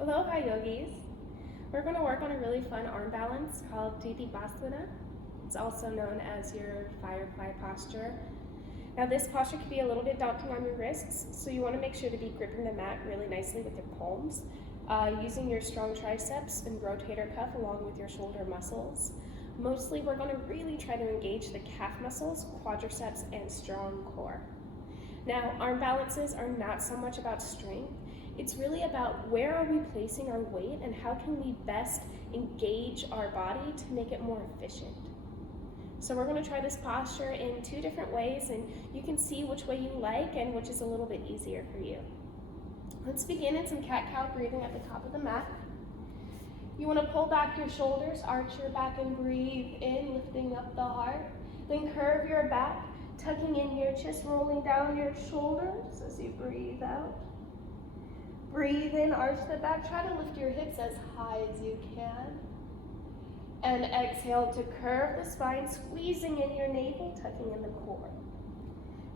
Aloha yogis. We're going to work on a really fun arm balance called Tittibasana. It's also known as your Firefly posture. Now this posture can be a little bit daunting on your wrists, so you want to make sure to be gripping the mat really nicely with your palms, using your strong triceps and rotator cuff along with your shoulder muscles. Mostly we're going to really try to engage the calf muscles, quadriceps, and strong core. Now arm balances are not so much about strength. It's really about where are we placing our weight and how can we best engage our body to make it more efficient. So we're going to try this posture in 2 different ways, and you can see which way you like and which is a little bit easier for you. Let's begin in some cat-cow breathing at the top of the mat. You want to pull back your shoulders, arch your back and breathe in, lifting up the heart. Then curve your back, tucking in your chest, rolling down your shoulders as you breathe out. Breathe in, arch the back, try to lift your hips as high as you can. And exhale to curve the spine, squeezing in your navel, tucking in the core.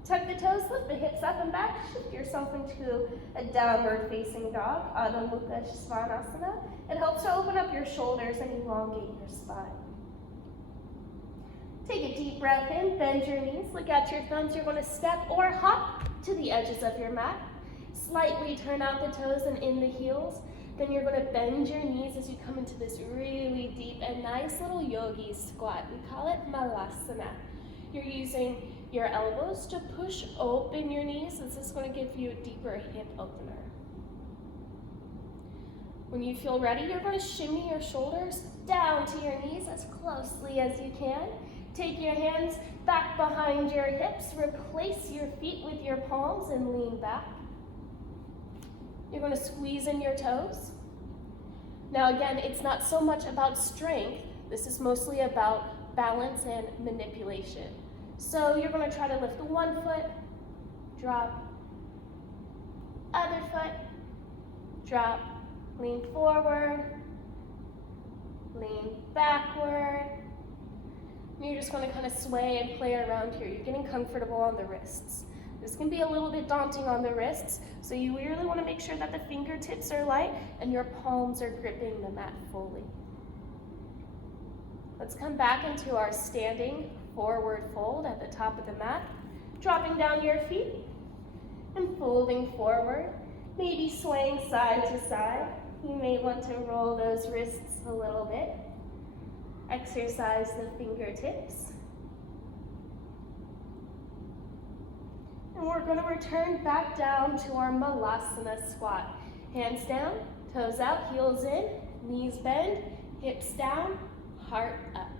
Tuck the toes, lift the hips up and back, shift yourself into a downward facing dog, Adho Mukha Svanasana. It helps to open up your shoulders and elongate your spine. Take a deep breath in, bend your knees, look at your thumbs. You're going to step or hop to the edges of your mat. Slightly turn out the toes and in the heels. Then you're going to bend your knees as you come into this really deep and nice little yogi squat. We call it Malasana. You're using your elbows to push open your knees. This is going to give you a deeper hip opener. When you feel ready, you're going to shimmy your shoulders down to your knees as closely as you can. Take your hands back behind your hips. Replace your feet with your palms and lean back. You're going to squeeze in your toes. Now again, it's not so much about strength. This is mostly about balance and manipulation. So you're going to try to lift one foot, drop, other foot, drop, lean forward, lean backward. And you're just going to kind of sway and play around here. You're getting comfortable on the wrists. This can be a little bit daunting on the wrists, so you really want to make sure that the fingertips are light and your palms are gripping the mat fully. Let's come back into our standing forward fold at the top of the mat, dropping down your feet and folding forward, maybe swaying side to side. You may want to roll those wrists a little bit. Exercise the fingertips. And we're going to return back down to our Malasana squat. Hands down, toes out, heels in, knees bend, hips down, heart up.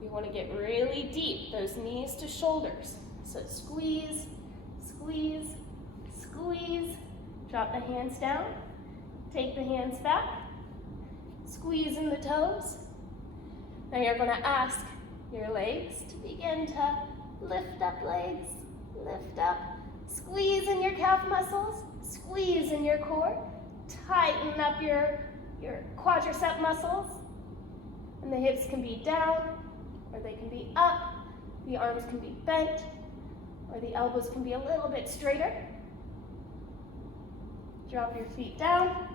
We want to get really deep, those knees to shoulders. So squeeze, squeeze, squeeze. Drop the hands down, take the hands back, squeeze in the toes. Now you're going to ask your legs to begin to lift up legs. Lift up, squeeze in your calf muscles, squeeze in your core, tighten up your quadricep muscles, and the hips can be down, or they can be up, the arms can be bent, or the elbows can be a little bit straighter. Drop your feet down,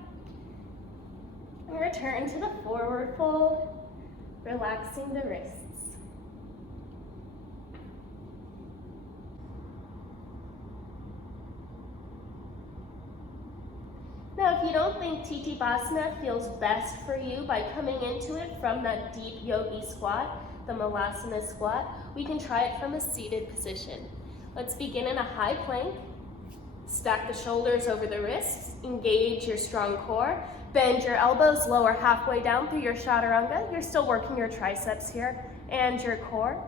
and return to the forward fold, relaxing the wrists. Now, if you don't think Tittibasana feels best for you by coming into it from that deep yogi squat, the Malasana squat, we can try it from a seated position. Let's begin in a high plank. Stack the shoulders over the wrists, engage your strong core, bend your elbows, lower halfway down through your chaturanga. You're still working your triceps here and your core.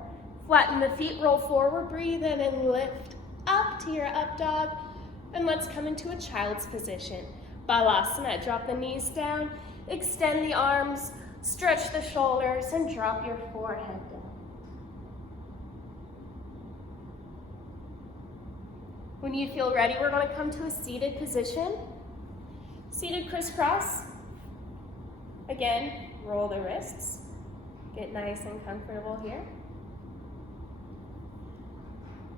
Flatten the feet, roll forward, breathe in and lift up to your up dog. And let's come into a child's position. Balasana, drop the knees down, extend the arms, stretch the shoulders, and drop your forehead down. When you feel ready, we're going to come to a seated position. Seated crisscross. Again, roll the wrists. Get nice and comfortable here.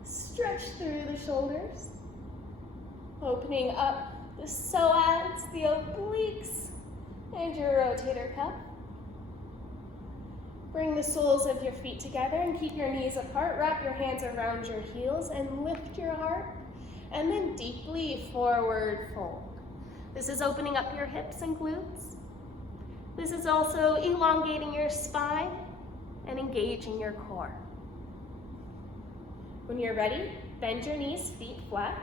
Stretch through the shoulders. Opening up the psoas, the obliques, and your rotator cuff. Bring the soles of your feet together and keep your knees apart. Wrap your hands around your heels and lift your heart. And then deeply forward fold. This is opening up your hips and glutes. This is also elongating your spine and engaging your core. When you're ready, bend your knees, feet flat.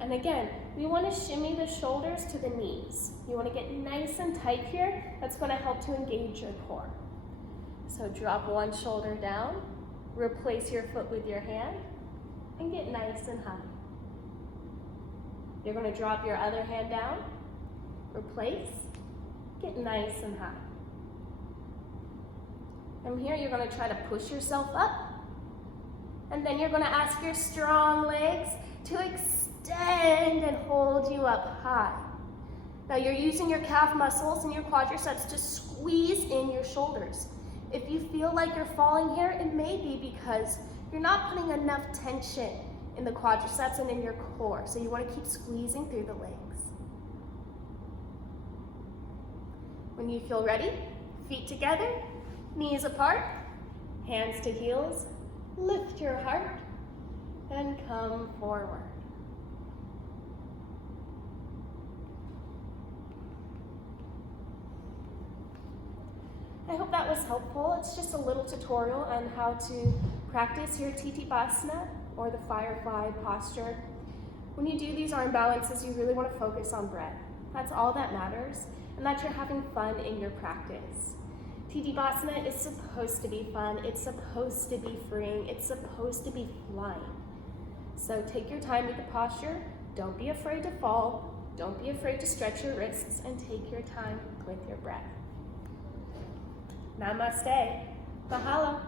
And again, we want to shimmy the shoulders to the knees. You want to get nice and tight here. That's going to help to engage your core. So drop one shoulder down, replace your foot with your hand, and get nice and high. You're going to drop your other hand down, replace, get nice and high. From here, you're going to try to push yourself up, and then you're going to ask your strong legs to extend and hold you up high. Now you're using your calf muscles and your quadriceps to squeeze in your shoulders. If you feel like you're falling here, it may be because you're not putting enough tension in the quadriceps and in your core. So you want to keep squeezing through the legs. When you feel ready, feet together, knees apart, hands to heels, lift your heart, and come forward. I hope that was helpful. It's just a little tutorial on how to practice your Tittibasana, or the Firefly posture. When you do these arm balances, you really want to focus on breath. That's all that matters, and that you're having fun in your practice. Tittibasana is supposed to be fun. It's supposed to be freeing. It's supposed to be flying. So take your time with the posture. Don't be afraid to fall. Don't be afraid to stretch your wrists, and take your time with your breath. Namaste. Mahalo.